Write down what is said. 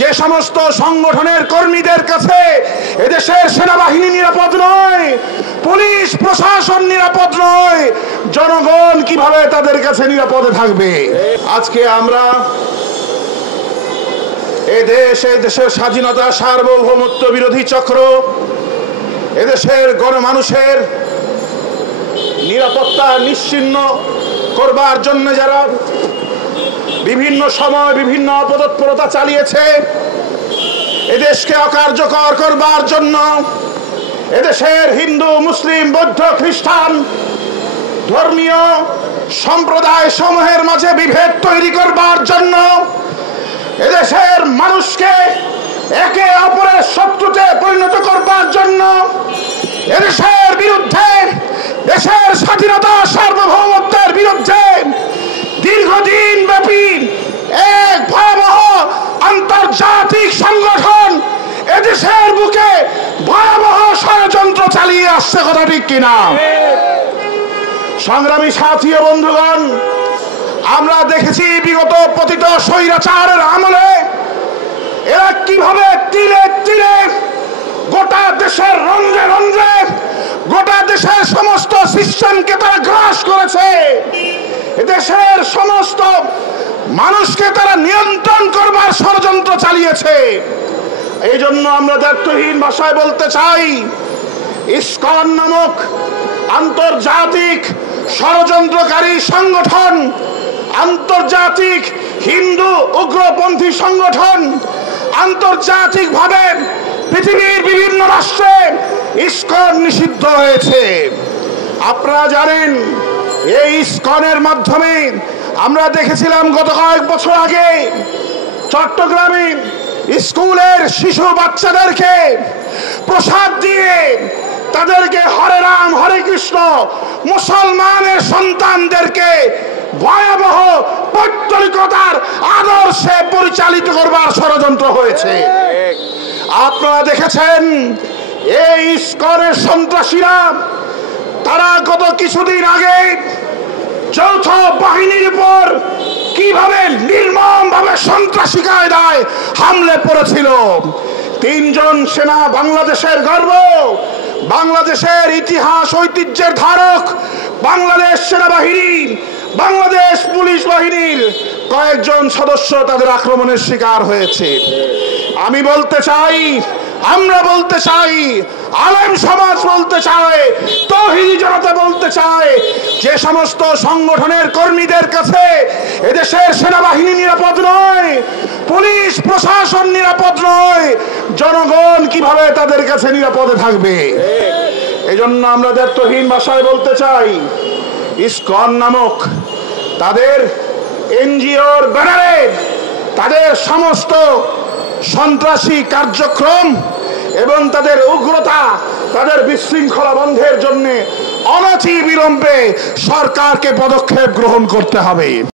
যে সমস্ত সংগঠনের কর্মীদের কাছে এদেশের সেনাবাহিনী নিরাপদ নয়, পুলিশ প্রশাসন নিরাপদ নয়, জনগণ কিভাবে তাদের কাছে নিরাপদে থাকবে? আজকে আমরা এদেশের স্বাধীনতা সার্বভৌমত্ব বিরোধী চক্র, এদেশের গণমানুষের নিরাপত্তা নিশ্চিহ্ন করবার জন্য যারা বিভিন্ন সময় বিভিন্ন অপতৎপরতা চালিয়েছে, এদেশকে অকার্যকর করবার জন্য, এদেশের হিন্দু মুসলিম বৌদ্ধ খ্রিস্টান ধর্মীয় সম্প্রদায় সমূহের মাঝে বিভেদ তৈরি করবার জন্য, এদেশের মানুষকে একে অপরের শত্রুতে পরিণত করবার জন্য, এদেশের বিরুদ্ধে, দেশের স্বাধীনতা সার্বভৌমত্বের বিরুদ্ধে দীর্ঘদিন ব্যাপী এক ভয়াবহ আন্তর্জাতিক সংগঠন এদেশের বুকে ভয়াবহ ষড়যন্ত্র চালিয়ে আসছে। কথা ঠিক কিনা? সংগ্রামী সাথী ও বন্ধুগণ, আমরা দেখেছি বিগত পতিত স্বৈরাচারের আমলে এরা কিভাবে তিলে তিলে গোটা দেশের রন্ধ্রে রন্ধ্রে গোটা দেশের সমস্ত সিস্টেমকে তারা গ্রাস করেছে। দেশের সমস্ত মানুষকে তারা নিয়ন্ত্রণ করবার ষড়যন্ত্র চালিয়েছে। এই জন্য আমরা দায়িত্বহীন ভাষায় বলতে চাই, ইসকন নামক আন্তর্জাতিক ষড়যন্ত্রকারী সংগঠন, আন্তর্জাতিক হিন্দু উগ্রপন্থী সংগঠন, আন্তর্জাতিকভাবে পৃথিবীর বিভিন্ন রাষ্ট্রে ইসকন নিষিদ্ধ হয়েছে। আপনারা জানেন, এই ইসকনের মাধ্যমে আমরা দেখেছিলাম গত কয়েক বছর আগে চট্টগ্রামে স্কুলের শিশু বাচ্চাদেরকে প্রসাদ দিয়ে তাদেরকে হরে রাম হরে কৃষ্ণ, মুসলমানের সন্তানদেরকে ভয়াবহ পৌত্তলিকতার আদর্শে পরিচালিত করবার ষড়যন্ত্র হয়েছে। আপনারা দেখেছেন এই ইসকনের সন্ত্রাসীরা তারা গত কিছুদিন আগে যৌথ বাহিনীর উপর কিভাবে নির্মমভাবে সন্ত্রাসী কায়দায় হামলে পড়েছিল। 3 জন সেনা, বাংলাদেশের গর্ব, বাংলাদেশের ইতিহাস ঐতিহ্যের ধারক, বাংলাদেশ সেনাবাহিনী, বাংলাদেশ পুলিশ বাহিনীর কয়েকজন সদস্য তাদের আক্রমণের শিকার হয়েছে। আমি বলতে চাই, আমরা বলতে চাই, আলেম সমাজ বলতে চায়, তৌহিদি জনতা বলতে চায়, যে সমস্ত সংগঠনের কর্মীদের কাছে এদেশের সেনাবাহিনী নিরাপদ নয়, পুলিশ প্রশাসন নিরাপদ নয়, জনগণ কিভাবে তাদের কাছে নিরাপদে থাকবে? এই জন্য আমরা দায়িত্বহীন ভাষায় বলতে চাই, ইসকন নামক তাদের এনজিওর ব্যানারে তাদের সমস্ত সন্ত্রাসী কার্যক্রম এবং তাদের উগ্রতা, তাদের বিশৃঙ্খলা বন্ধের জন্য অনতিবিলম্বে সরকারকে পদক্ষেপ গ্রহণ করতে হবে।